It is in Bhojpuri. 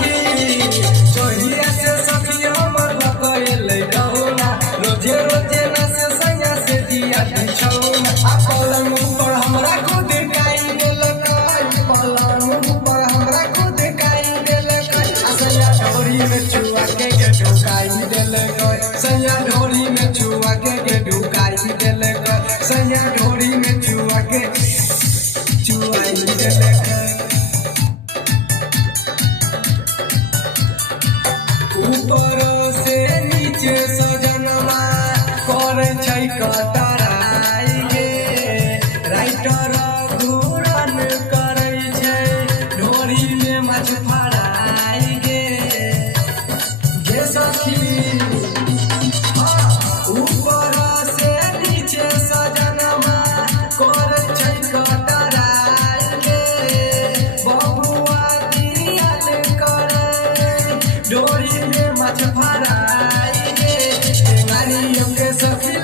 सखी सोहिया से सखी हमर लकैले डौला रोजे रोजे न से सैया से दिया बिछौना आ पलंग पर हमरा खुद काई देलक पलंग पर हमरा खुद काई देलक आ सैया ढोरी में चुआ के ढुकाई देलक सैया ढोरी में चुआ के ढुकाई देलक सैया ढोरी में चुआ के चुआई देलक ऊपर से नीचे सजनमा करे छै कतराई गे राइटर घूरन करे छै ढोरी में मछ फराई गे सखी ऊपर से नीचे सजनमा करे छै कतराई गे बबुआ दियाल करे ढोरी में मछ फराई गे नारियों के सखी